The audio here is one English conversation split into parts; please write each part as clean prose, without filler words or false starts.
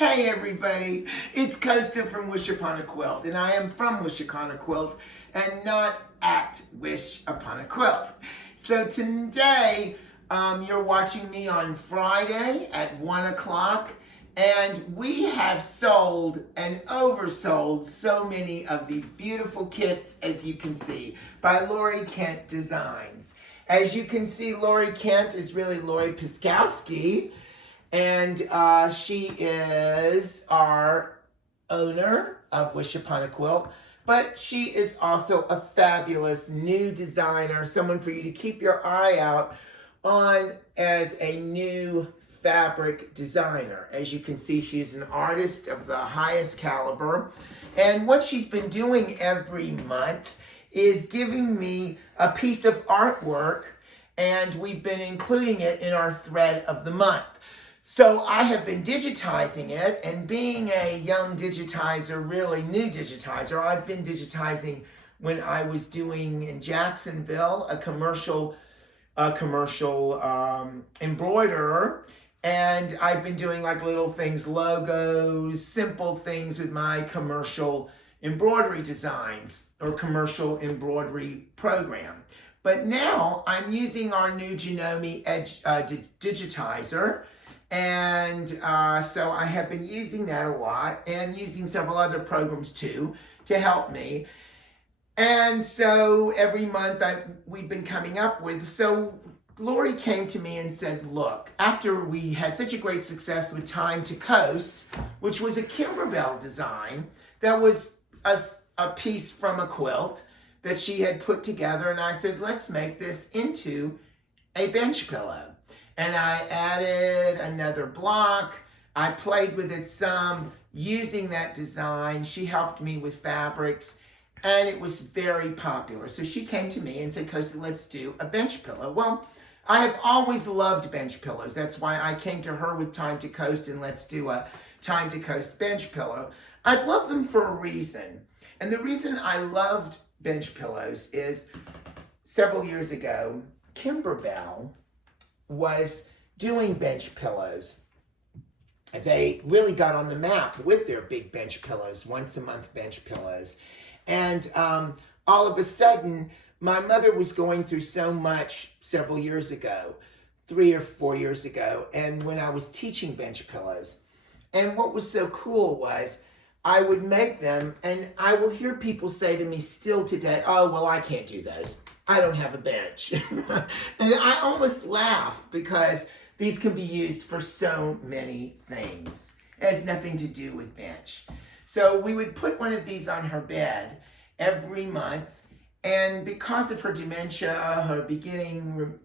Hey everybody, it's Costa from Wishuponaquilt, and I am from Wishuponaquilt and not at Wishuponaquilt. So today, you're watching me on Friday at 1 o'clock, and we have sold and oversold so many of these beautiful kits, as you can see, by Laurie Kent Designs. As you can see, Laurie Kent is really Laurie Piskowski, and she is our owner of Wishuponaquilt, but she is also a fabulous new designer, someone for you to keep your eye out on as a new fabric designer. As you can see, she's an artist of the highest caliber, and what she's been doing every month is giving me a piece of artwork, and we've been including it in our thread of the month. So I have been digitizing it, and being a young digitizer, really new digitizer, I've been digitizing when I was doing in Jacksonville a commercial embroiderer, and I've been doing like little things, logos, simple things with my commercial embroidery designs or commercial embroidery program. But now I'm using our new Janome digitizer. And so I have been using that a lot and using several other programs too to help me. And so every month we've been coming up with, so Laurie came to me and said, look, after we had such a great success with Time to Coast, which was a Kimber design that was a piece from a quilt that she had put together, and I said, let's make this into a bench pillow. And I added another block. I played with it some using that design. She helped me with fabrics, and it was very popular. So she came to me and said, Costa, let's do a bench pillow. Well, I have always loved bench pillows. That's why I came to her with Time to Coast and let's do a Time to Coast bench pillow. I've loved them for a reason. And the reason I loved bench pillows is several years ago, Kimber was doing bench pillows. They really got on the map with their big bench pillows, once a month bench pillows. And all of a sudden, my mother was going through so much several years ago, 3 or 4 years ago, and when I was teaching bench pillows. And what was so cool was I would make them, and I will hear people say to me still today, oh, well, I can't do those. I don't have a bench. And I almost laugh because these can be used for so many things. It has nothing to do with bench. So we would put one of these on her bed every month, and because of her dementia, her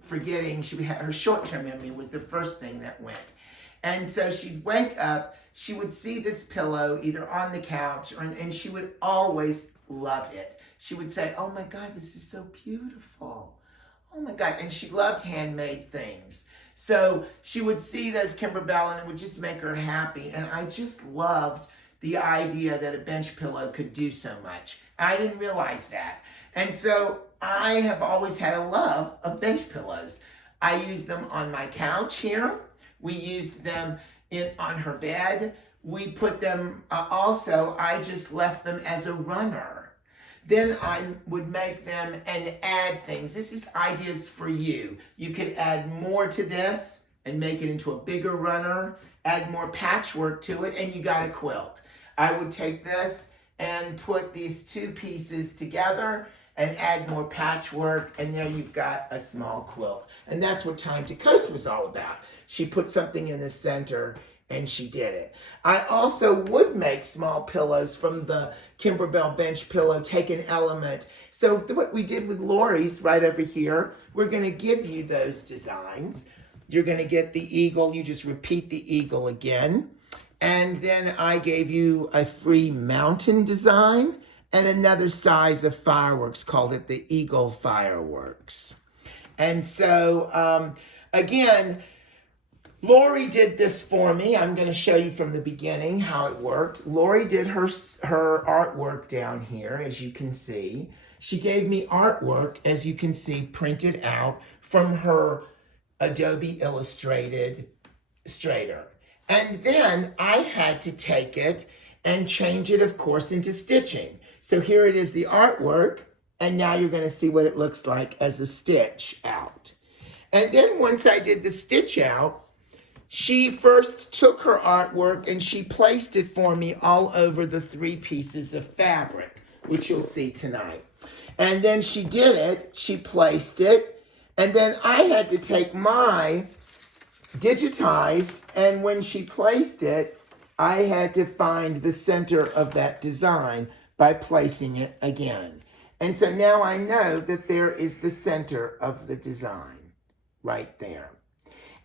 forgetting, her short-term memory was the first thing that went. And so she'd wake up, she would see this pillow either on the couch, and she would always love it. She would say, oh my God, this is so beautiful. Oh my God. And she loved handmade things. So she would see those Kimber and it would just make her happy. And I just loved the idea that a bench pillow could do so much. I didn't realize that. And so I have always had a love of bench pillows. I use them on my couch here. We used them on her bed. We put them also, I just left them as a runner. Then I would make them and add things. This is ideas for you. You could add more to this and make it into a bigger runner, add more patchwork to it, and you got a quilt. I would take this and put these two pieces together and add more patchwork, and there you've got a small quilt. And that's what Time to Coast was all about. She put something in the center and she did it. I also would make small pillows from the Kimber bench pillow, take an element. So what we did with Laurie's right over here, we're gonna give you those designs. You're gonna get the eagle, you just repeat the eagle again. And then I gave you a free mountain design and another size of fireworks, called it the Eagle Fireworks. And so, again, Laurie did this for me. I'm going to show you from the beginning how it worked. Laurie did her artwork down here, as you can see. She gave me artwork, as you can see, printed out from her Adobe Illustrator. And then I had to take it and change it, of course, into stitching. So here it is, the artwork, and now you're going to see what it looks like as a stitch out. And then once I did the stitch out, she first took her artwork and she placed it for me all over the 3 pieces of fabric, which you'll see tonight. And then she did it, she placed it, and then I had to take my digitized, and when she placed it, I had to find the center of that design by placing it again. And so now I know that there is the center of the design right there.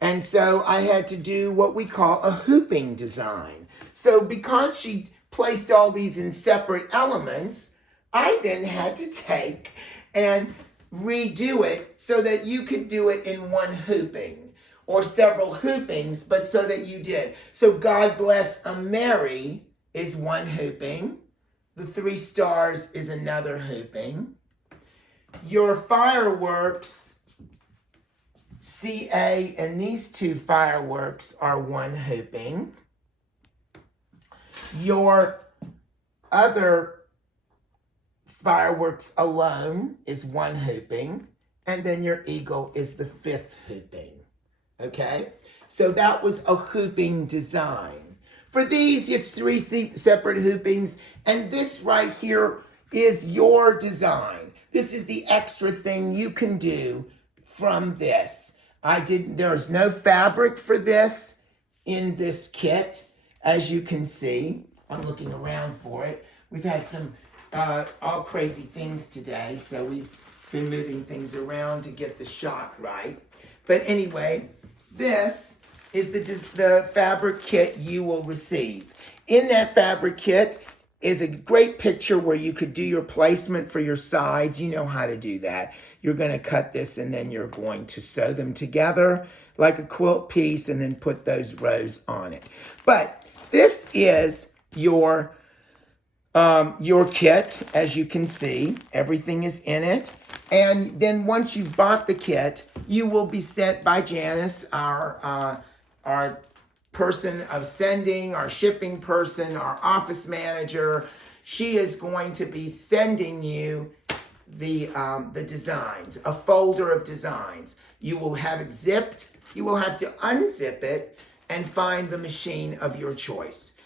And so I had to do what we call a hooping design. So because she placed all these in separate elements, I then had to take and redo it so that you could do it in one hooping or several hoopings, but so that you did. So God Bless a Mary is one hooping. The 3 stars is another hooping. Your fireworks, CA, and these 2 fireworks are one hooping. Your other fireworks alone is one hooping, and then your eagle is the 5th hooping. Okay, so that was a hooping design. For these, it's 3 separate hoopings, and this right here is your design. This is the extra thing you can do from this. There's no fabric for this in this kit, as you can see. I'm looking around for it. We've had some all crazy things today, so we've been moving things around to get the shot right. But anyway, this is the fabric kit you will receive. In that fabric kit is a great picture where you could do your placement for your sides. You know how to do that. You're going to cut this and then you're going to sew them together like a quilt piece and then put those rows on it. But this is your kit. As you can see, everything is in it. And then once you've bought the kit, you will be sent by Janice, our person of sending, our shipping person, our office manager. She is going to be sending you the designs, a folder of designs. You will have it zipped. You will have to unzip it and find the machine of your choice.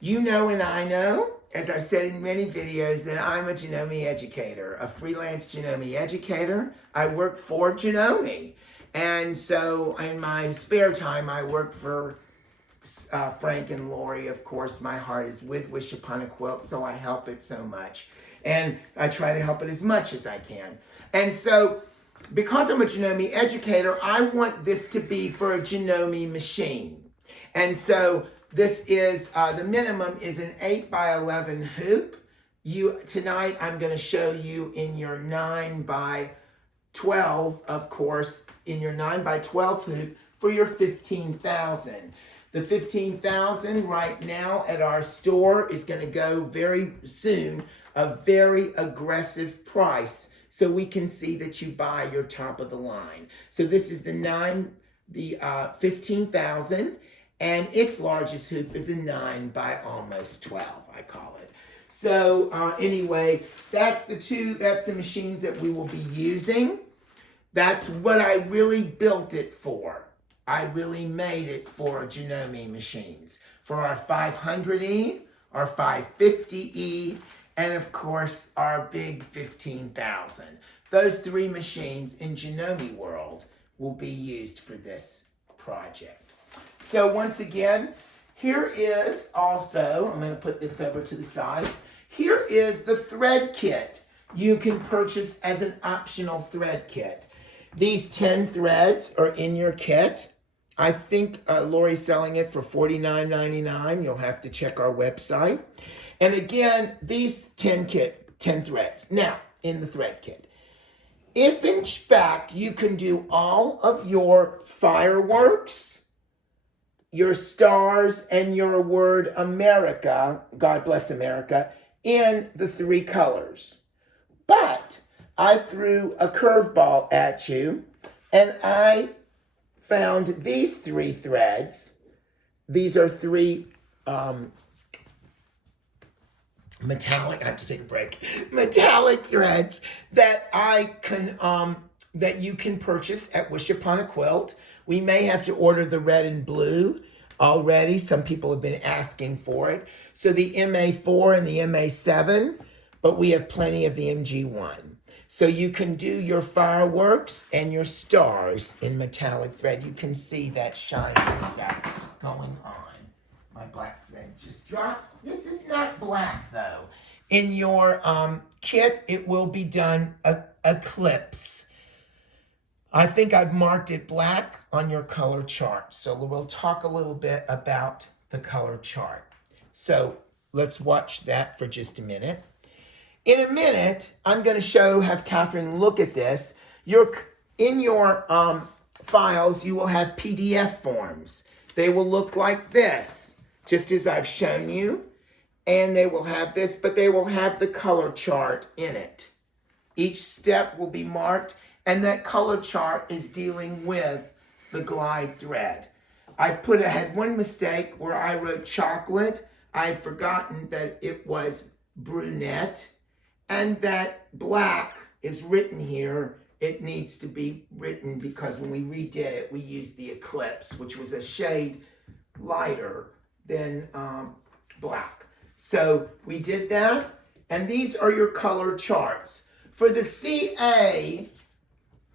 You know, and I know, as I've said in many videos, that I'm a Janome educator, a freelance Janome educator. I work for Janome. And so in my spare time, I work for Frank and Laurie. Of course, my heart is with wishuponaquilt, so I help it so much. And I try to help it as much as I can. And so because I'm a Janome educator, I want this to be for a Janome machine. And so this is, the minimum is an 8x11 hoop. Tonight I'm going to show you in your 9x12, of course, in your 9x12 hoop for your 15,000. The 15,000 right now at our store is going to go very soon, a very aggressive price, so we can see that you buy your top of the line. So this is the 15,000. And its largest hoop is a 9x12, I call it. So anyway, that's the machines that we will be using. That's what I really built it for. I really made it for Janome machines. For our 500E, our 550E, and of course our big 15,000. Those 3 machines in Janome world will be used for this project. So once again, here is also, I'm going to put this over to the side. Here is the thread kit you can purchase as an optional thread kit. These 10 threads are in your kit. I think Laurie's selling it for $49.99. You'll have to check our website. And again, these 10 threads. Now, in the thread kit. If in fact you can do all of your fireworks, your stars, and your word America, God Bless America, in the 3 colors. But I threw a curveball at you, and I found these 3 threads these are three metallic, I have to take a break, metallic threads that that you can purchase at wishuponaquilt. We may have to order the red and blue already. Some people have been asking for it. So the MA4 and the MA7, but we have plenty of the MG1. So you can do your fireworks and your stars in metallic thread. You can see that shiny stuff going on. My black thread just dropped. This is not black though. In your kit, it will be done eclipse. I think I've marked it black on your color chart. So we'll talk a little bit about the color chart. So let's watch that for just a minute. In a minute, I'm going to have Catherine look at this. In your files, you will have PDF forms. They will look like this, just as I've shown you. And they will have this, but they will have the color chart in it. Each step will be marked, and that color chart is dealing with the glide thread. I had one mistake where I wrote chocolate. I had forgotten that it was brunette, and that black is written here. It needs to be written because when we redid it, we used the eclipse, which was a shade lighter than black. So we did that, and these are your color charts. For the CA,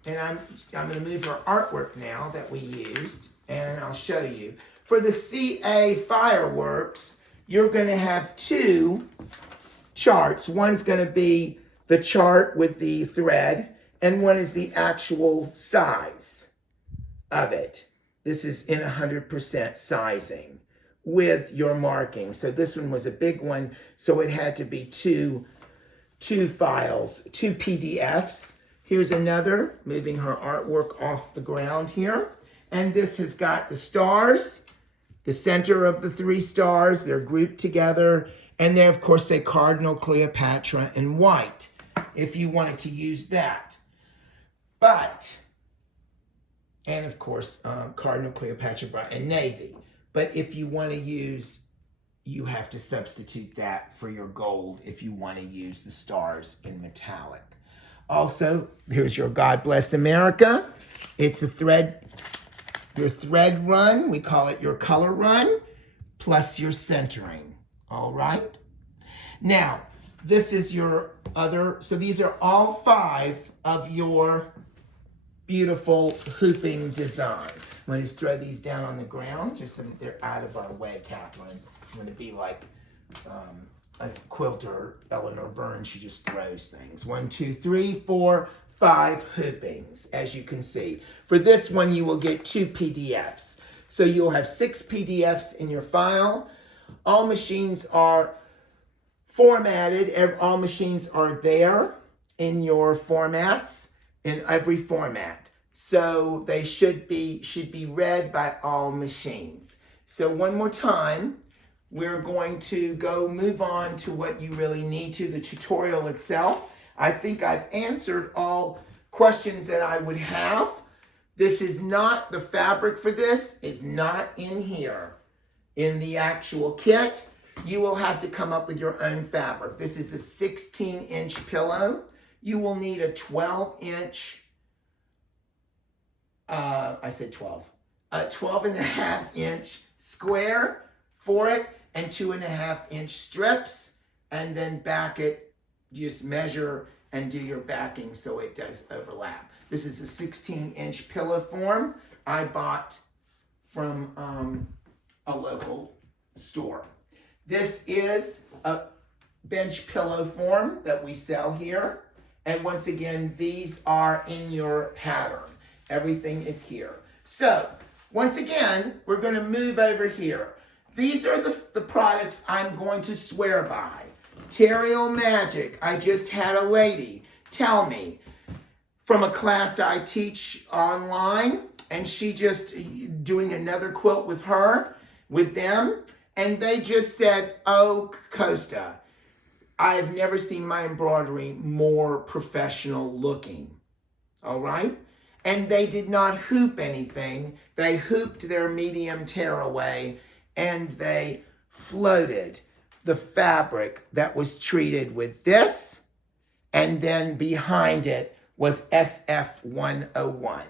and I'm going to move our artwork now that we used, and I'll show you. For the CA fireworks, you're going to have two charts. One's going to be the chart with the thread, and one is the actual size of it. This is in 100% sizing with your marking. So this one was a big one, so it had to be two files, two PDFs. Here's another, moving her artwork off the ground here. And this has got the stars, the center of the three stars, they're grouped together. And then, of course, say Cardinal, Cleopatra, and white, if you wanted to use that. And of course, Cardinal, Cleopatra, and navy. But if you want to use, you have to substitute that for your gold if you want to use the stars in metallic. Also, here's your God Bless America. It's a thread, your thread run. We call it your color run, plus your centering. All right. Now, this is your other, so these are all 5 of your beautiful hooping design. I'm going to just throw these down on the ground just so that they're out of our way, Catherine. I'm going to be like a quilter, Eleanor Burns. She just throws things. 1, 2, 3, 4, 5 hoopings, as you can see. For this one, you will get 2 PDFs. So you'll have 6 PDFs in your file. All machines are formatted. All machines are there in your formats, in every format. So they should be read by all machines. So one more time, we're going to move on to what you really need to, the tutorial itself. I think I've answered all questions that I would have. This is not, the fabric for this is not in here. In the actual kit, you will have to come up with your own fabric. This is a 16-inch pillow. You will need a 12-inch, I said 12, a 12.5-inch square for it, and 2.5-inch strips, and then back it, just measure and do your backing so it does overlap. This is a 16-inch pillow form I bought from a local store. This is a bench pillow form that we sell here. And once again, these are in your pattern. Everything is here. So, once again, we're going to move over here. These are the products I'm going to swear by. Terrio Magic. I just had a lady tell me from a class I teach online, and she just doing another quilt with them, and they just said, oh, Costa, I've never seen my embroidery more professional looking. All right? And they did not hoop anything. They hooped their medium tearaway, and they floated the fabric that was treated with this, and then behind it was SF101.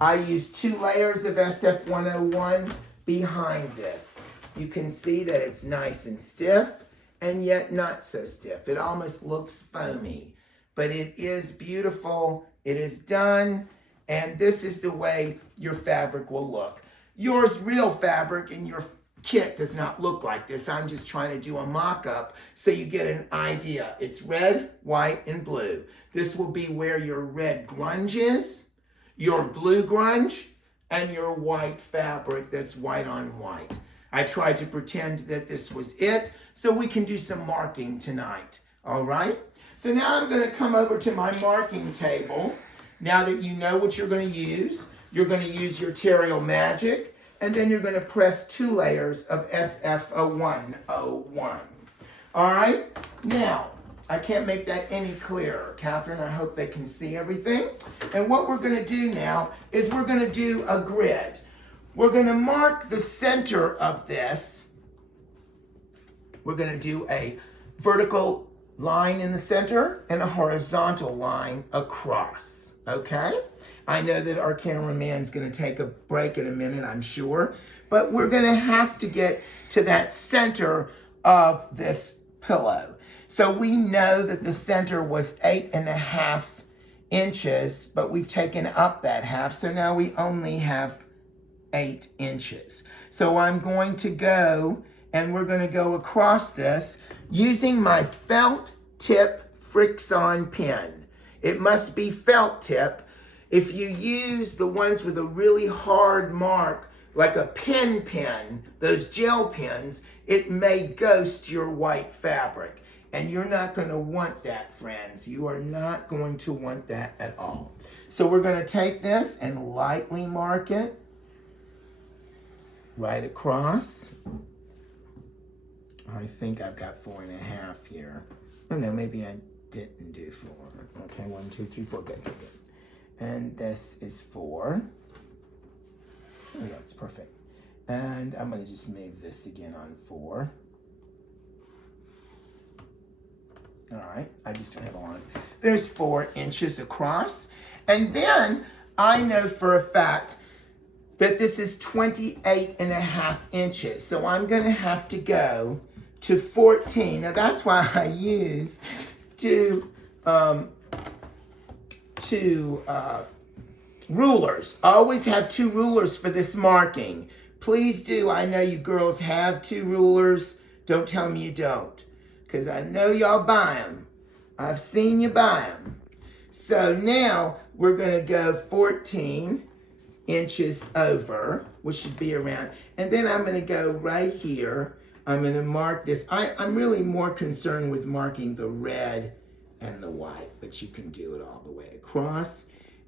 I used 2 layers of SF101 behind this. You can see that it's nice and stiff, and yet not so stiff. It almost looks foamy, but it is beautiful. It is done, and this is the way your fabric will look. Yours real fabric in your kit does not look like this. I'm just trying to do a mock-up so you get an idea. It's red, white, and blue. This will be where your red grunge is, your blue grunge, and your white fabric that's white on white. I tried to pretend that this was it so we can do some marking tonight, all right? So now I'm gonna come over to my marking table. Now that you know what you're gonna use, you're gonna use your Terrio Magic, and then you're gonna press 2 layers of SF101. All right? Now, I can't make that any clearer. Catherine, I hope they can see everything. And what we're gonna do now is we're gonna do a grid. We're gonna mark the center of this. We're gonna do a vertical line in the center and a horizontal line across, okay? I know that our cameraman's gonna take a break in a minute, I'm sure, but we're gonna have to get to that center of this pillow. So we know that the center was 8.5 inches, but we've taken up that half, so now we only have 8 inches. So I'm going to go, and we're gonna go across this using my felt tip Frixion pen. It must be felt tip. If you use the ones with a really hard mark, like a pen, those gel pens, it may ghost your white fabric. And you're not gonna want that, friends. You are not going to want that at all. So we're gonna take this and lightly mark it right across. I think I've got 4.5 here. Oh no, maybe I didn't do 4. Okay, 1, 2, 3, 4, good. And this is 4. Oh yeah, it's perfect. And I'm gonna just move this again on 4. All right, I just don't have a line. There's 4 inches across. And then I know for a fact that this is 28.5 inches. So I'm gonna have to go to 14. Now that's why I use two rulers. Always have 2 rulers for this marking. Please do. I know you girls have 2 rulers. Don't tell me you don't, because I know y'all buy them. I've seen you buy them. So now we're gonna go 14 inches over, which should be around, and then I'm gonna go right here. I'm gonna mark this. I'm really more concerned with marking the red and the white, but you can do it all the way across.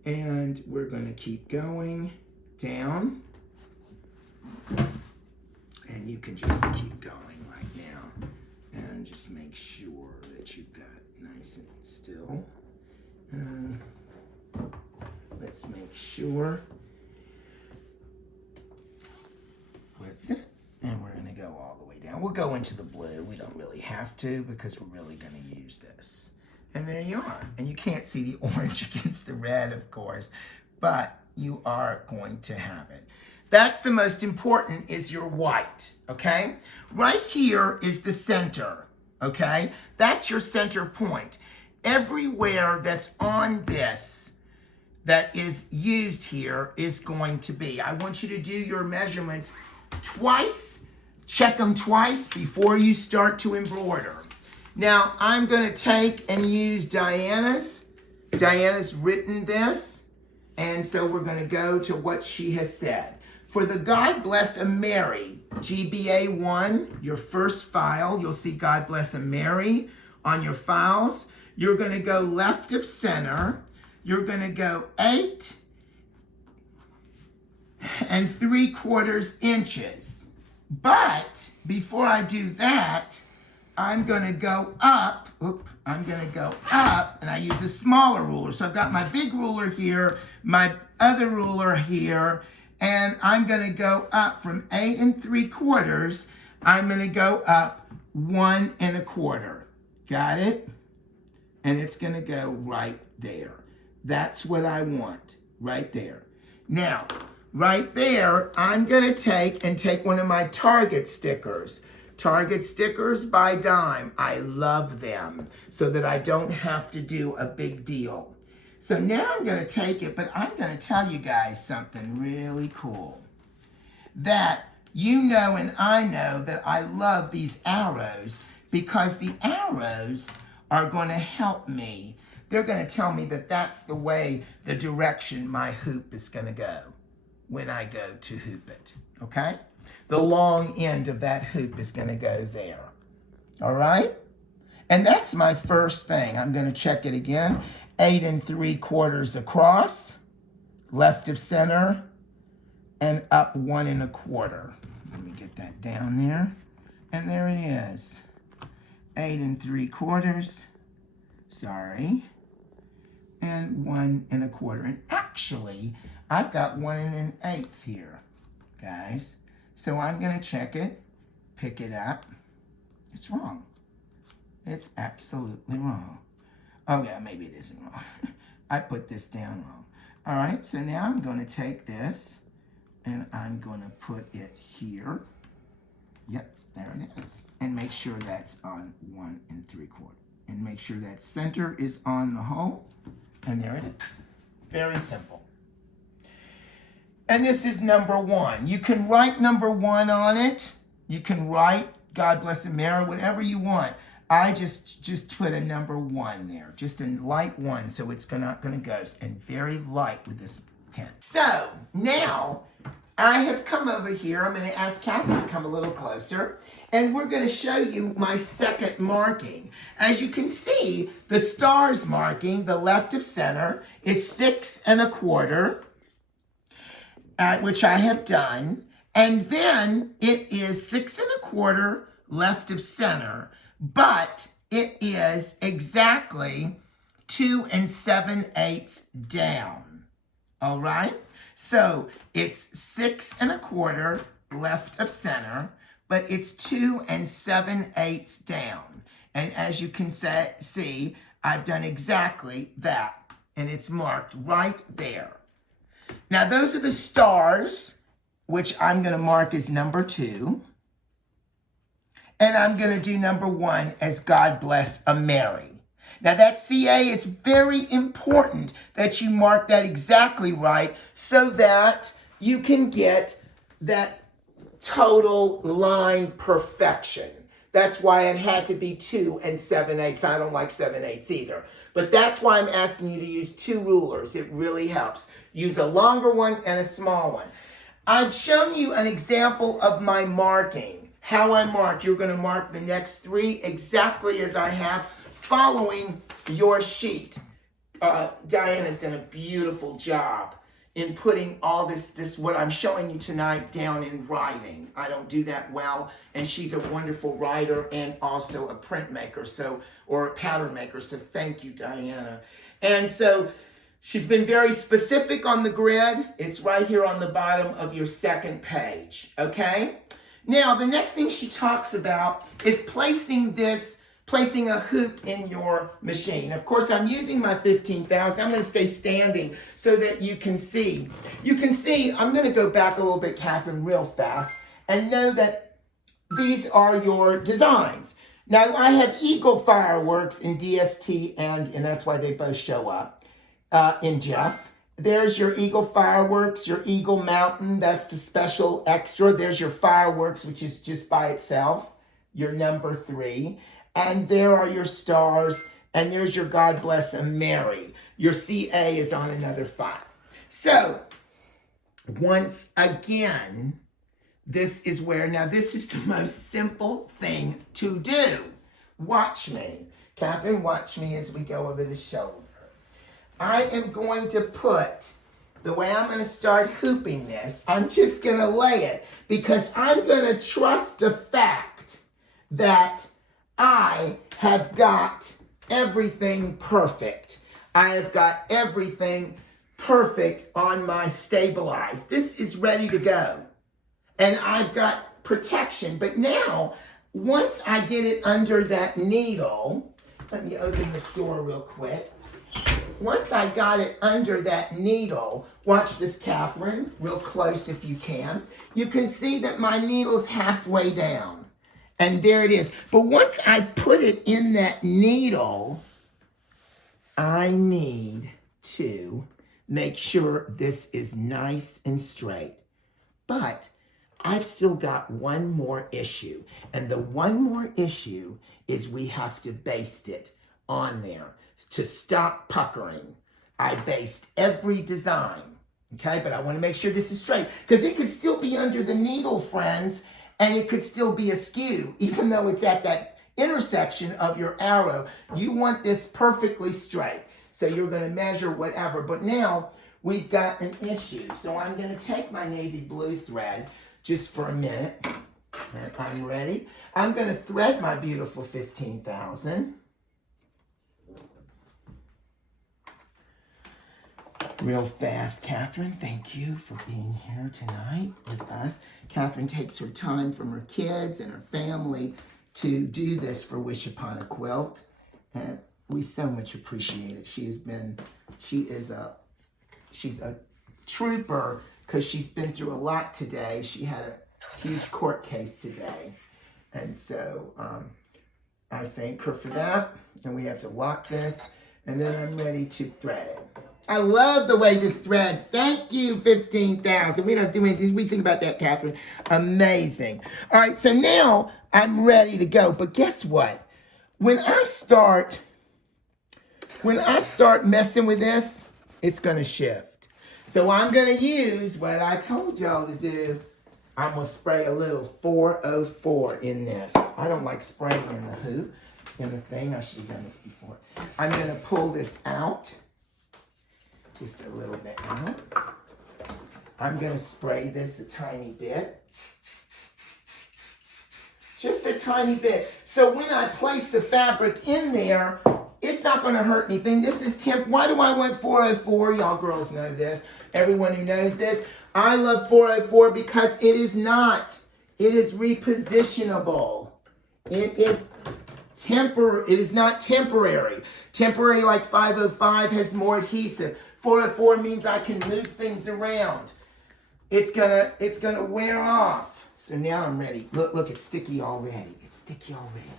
And we're gonna keep going down. And you can just keep going right now. And just make sure that you've got it nice and still. And let's make sure. That's it. And we're gonna go all the way down. We'll go into the blue. We don't really have to because we're really gonna use this. And there you are. And you can't see the orange against the red, of course, but you are going to have it. That's the most important, is your white, okay? Right here is the center, okay? That's your center point. Everywhere that's on this that is used here is going to be. I want you to do your measurements twice, check them twice before you start to embroider. Now, I'm gonna take and use Diana's. Diana's written this, and so we're gonna go to what she has said. For the God Bless a Mary, GBA1, your first file, you'll see God Bless a Mary on your files. You're gonna go left of center. You're gonna go 8 3/4 inches. But before I do that, I'm gonna go up, and I use a smaller ruler. So I've got my big ruler here, my other ruler here, and I'm gonna go up from 8 3/4. I'm gonna go up 1 1/4. Got it? And it's gonna go right there. That's what I want, right there. Now, right there, I'm gonna take one of my Target stickers. Target stickers by Dime. I love them so that I don't have to do a big deal. So now I'm gonna take it, but I'm gonna tell you guys something really cool. That you know and I know that I love these arrows because the arrows are gonna help me. They're gonna tell me that that's the way, the direction my hoop is gonna go when I go to hoop it, okay? The long end of that hoop is gonna go there, all right? And that's my first thing. I'm gonna check it again. 8 3/4 across, left of center, and up 1 1/4. Let me get that down there. And there it is. 8 3/4, sorry, and 1 1/4. And actually, I've got 1 1/8 here, guys. So I'm gonna check it, pick it up. It's wrong. It's absolutely wrong. Oh yeah, maybe it isn't wrong. I put this down wrong. All right, so now I'm gonna take this and I'm gonna put it here. Yep, there it is. And make sure that's on 1 3/4. And make sure that center is on the hole. And there it is. Very simple. And this is number 1. You can write number 1 on it. You can write God Bless America, whatever you want. I just put a number 1 there, just a light 1, so it's not gonna go, and very light with this pen. So now I have come over here. I'm gonna ask Kathy to come a little closer, and we're gonna show you my second marking. As you can see, the stars marking, the left of center, is 6 1/4, which I have done, and then it is 6 1/4 left of center, but it is exactly 2 7/8 down, all right? So it's 6 1/4 left of center, but it's 2 7/8 down. And as you can see, I've done exactly that, and it's marked right there. Now those are the stars, which I'm gonna mark as number 2. And I'm going to do number 1 as God Bless a Mary. Now that CA is very important that you mark that exactly right so that you can get that total line perfection. That's why it had to be 2 7/8. I don't like 7/8 either. But that's why I'm asking you to use 2 rulers. It really helps. Use a longer one and a small one. I've shown you an example of my marking. How I mark. You're going to mark the next 3 exactly as I have, following your sheet. Diana's done a beautiful job in putting all this what I'm showing you tonight down in writing. I don't do that well, and she's a wonderful writer and also a printmaker, or a pattern maker. So thank you, Diana. And so she's been very specific on the grid. It's right here on the bottom of your second page. Okay. Now, the next thing she talks about is placing a hoop in your machine. Of course, I'm using my 15,000. I'm going to stay standing so that you can see. You can see, I'm going to go back a little bit, Catherine, real fast, and know that these are your designs. Now, I have Eagle Fireworks in DST, and that's why they both show up in Jeff. There's your Eagle Fireworks, your Eagle Mountain, that's the special extra. There's your Fireworks, which is just by itself, your number 3. And there are your stars, and there's your God Bless a Mary. Your CA is on another 5. So, once again, this is where, now this is the most simple thing to do. Watch me. Catherine, watch me as we go over the shoulder. I am going to put, the way I'm going to start hooping this, I'm just going to lay it because I'm going to trust the fact that I have got everything perfect. I have got everything perfect on my stabilized. This is ready to go. And I've got protection. But now, once I get it under that needle, let me open this door real quick. Once I got it under that needle, watch this, Catherine, real close if you can. You can see that my needle's halfway down. And there it is. But once I've put it in that needle, I need to make sure this is nice and straight. But I've still got one more issue. And the one more issue is we have to baste it on there to stop puckering. I based every design, okay? But I want to make sure this is straight because it could still be under the needle, friends, and it could still be askew, even though it's at that intersection of your arrow. You want this perfectly straight. So you're going to measure whatever. But now we've got an issue. So I'm going to take my navy blue thread just for a minute. And I'm ready. I'm going to thread my beautiful 15,000. Real fast, Catherine, thank you for being here tonight with us. Catherine takes her time from her kids and her family to do this for Wish Upon a Quilt, and we so much appreciate it. She's a trooper because she's been through a lot today. She had a huge court case today, and so I thank her for that. And we have to lock this, and then I'm ready to thread it. I love the way this threads. Thank you, 15,000. We don't do anything. We think about that, Catherine. Amazing. All right, so now I'm ready to go. But guess what? When I start messing with this, it's going to shift. So I'm going to use what I told y'all to do. I'm going to spray a little 404 in this. I don't like spraying in the hoop, in the thing. I should have done this before. I'm going to pull this out. Just a little bit out. I'm going to spray this a tiny bit. Just a tiny bit. So when I place the fabric in there, it's not going to hurt anything. This is temp. Why do I want 404? Y'all girls know this. Everyone who knows this. I love 404 because it is not. It is repositionable. It is temporary. It is not temporary. Temporary like 505 has more adhesive. 404 means I can move things around. It's gonna wear off. So now I'm ready. Look, it's sticky already. It's sticky already.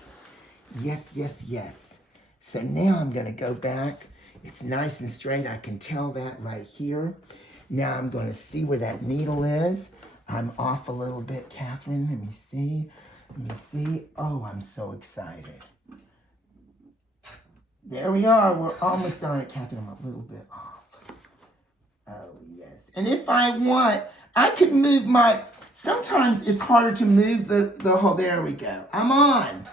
Yes, yes, yes. So now I'm gonna go back. It's nice and straight. I can tell that right here. Now I'm gonna see where that needle is. I'm off a little bit, Catherine. Let me see. Let me see. Oh, I'm so excited. There we are. We're almost on it, Catherine. I'm a little bit off. Oh, yes. And if I want, I could move my, sometimes it's harder to move the whole, there we go. I'm on.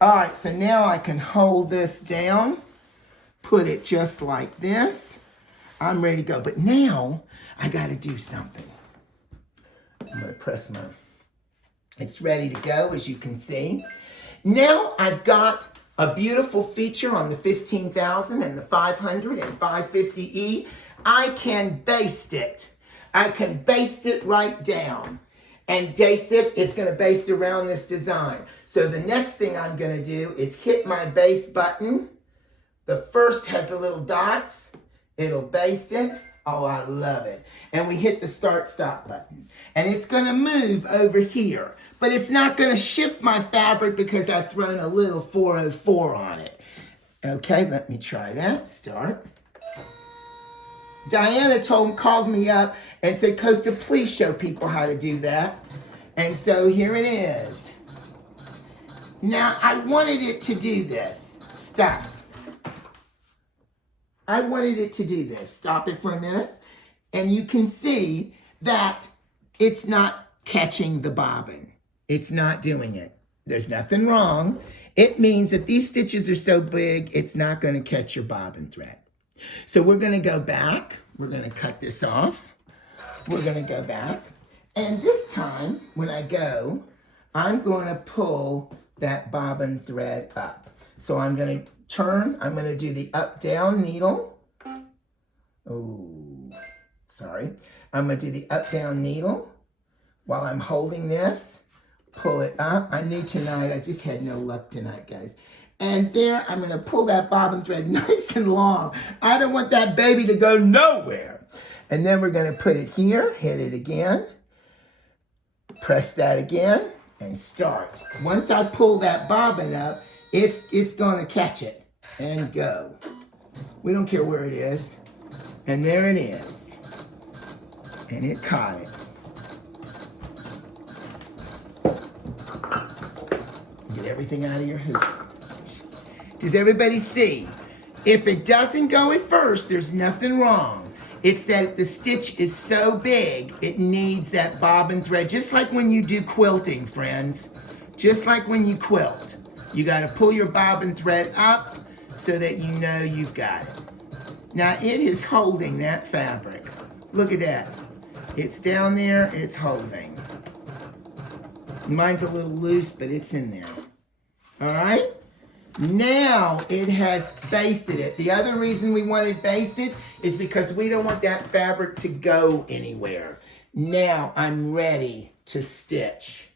All right, so now I can hold this down, put it just like this. I'm ready to go. But now I got to do something. I'm going to press my, it's ready to go, as you can see. Now I've got a beautiful feature on the 15,000 and the 500 and 550E. I can baste it. I can baste it right down. And baste this, it's going to baste around this design. So the next thing I'm going to do is hit my base button. The first has the little dots. It'll baste it. Oh, I love it. And we hit the start stop button. And it's going to move over here. But it's not going to shift my fabric because I've thrown a little 404 on it. Okay, let me try that. Start. Diana called me up and said, Costa, please show people how to do that. And so here it is. Now, I wanted it to do this. Stop. I wanted it to do this. Stop it for a minute. And you can see that it's not catching the bobbin. It's not doing it. There's nothing wrong. It means that these stitches are so big, it's not going to catch your bobbin thread. So we're going to go back. We're going to cut this off. We're going to go back. And this time, when I go, I'm going to pull that bobbin thread up. So I'm going to turn. I'm going to do the up-down needle. Oh, sorry. I'm gonna do the up-down needle while I'm holding this. Pull it up. I knew tonight, I just had no luck tonight, guys. And there, I'm gonna pull that bobbin thread nice and long. I don't want that baby to go nowhere. And then we're gonna put it here, hit it again, press that again, and start. Once I pull that bobbin up, it's gonna catch it and go. We don't care where it is. And there it is. And it caught it. Get everything out of your hoop. Does everybody see? If it doesn't go at first, there's nothing wrong. It's that the stitch is so big, it needs that bobbin thread, just like when you do quilting, friends. Just like when you quilt. You gotta pull your bobbin thread up so that you know you've got it. Now it is holding that fabric. Look at that. It's down there, it's holding. Mine's a little loose, but it's in there. All right? Now it has basted it. The other reason we want it basted is because we don't want that fabric to go anywhere. Now I'm ready to stitch.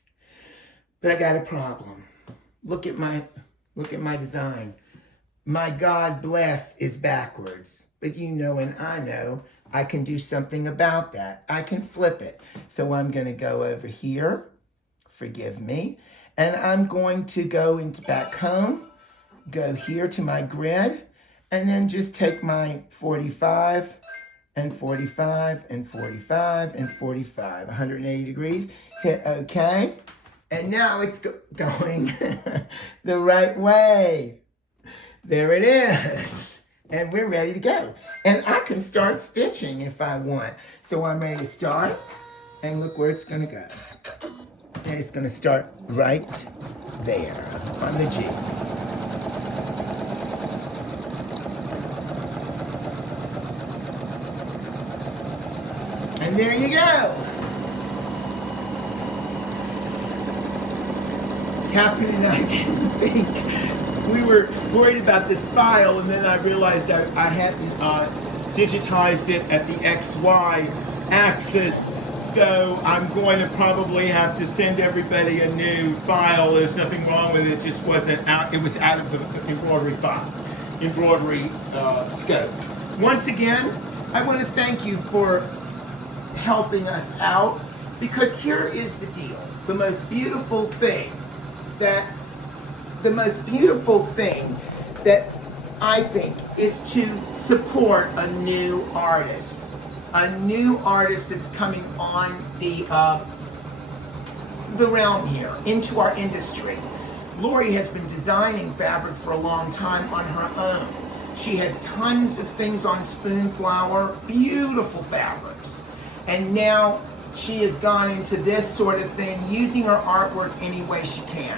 But I got a problem. Look at my design. My God bless is backwards. But you know and I know I can do something about that. I can flip it. So I'm gonna go over here, forgive me, and I'm going to go into back home, go here to my grid, and then just take my 45 and 45 and 45 and 45, 180 degrees, hit OK, and now it's going the right way. There it is. And we're ready to go. And I can start stitching if I want. So I'm ready to start, and look where it's gonna go. And it's gonna start right there on the G. And there you go. Catherine and I didn't think. We were worried about this file, and then I realized I hadn't digitized it at the XY axis, so I'm going to probably have to send everybody a new file. There's nothing wrong with it, it just wasn't out, it was out of the embroidery file, embroidery scope. Once again, I want to thank you for helping us out, because here is the deal. The most beautiful thing that I think is to support a new artist that's coming on the realm here, into our industry. Laurie has been designing fabric for a long time on her own. She has tons of things on spoon flower, beautiful fabrics. And now she has gone into this sort of thing, using her artwork any way she can.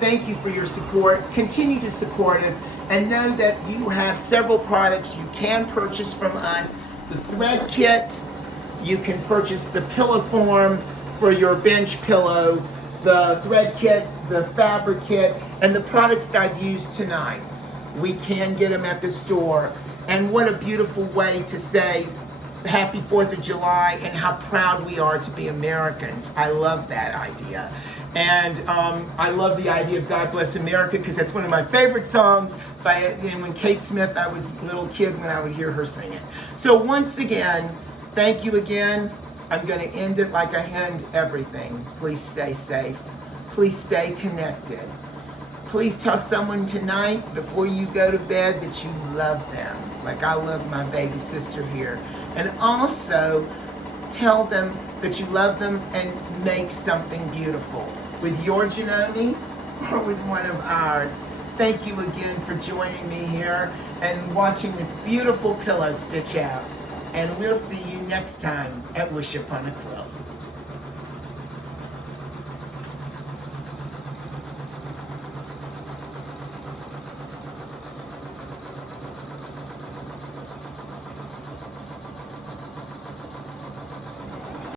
Thank you for your support. Continue to support us, and know that you have several products you can purchase from us. The thread kit, you can purchase the pillow form for your bench pillow, the thread kit, the fabric kit, and the products I've used tonight. We can get them at the store. And what a beautiful way to say Happy 4th of July and how proud we are to be Americans. I love that idea. And I love the idea of God Bless America, because that's one of my favorite songs and when Kate Smith, I was a little kid when I would hear her sing it. So once again, thank you again. I'm going to end it like I end everything. Please stay safe. Please stay connected. Please tell someone tonight before you go to bed that you love them, like I love my baby sister here. And also tell them that you love them and make something beautiful with your Janoni or with one of ours. Thank you again for joining me here and watching this beautiful pillow stitch out. And we'll see you next time at Wish Upon a Quilt.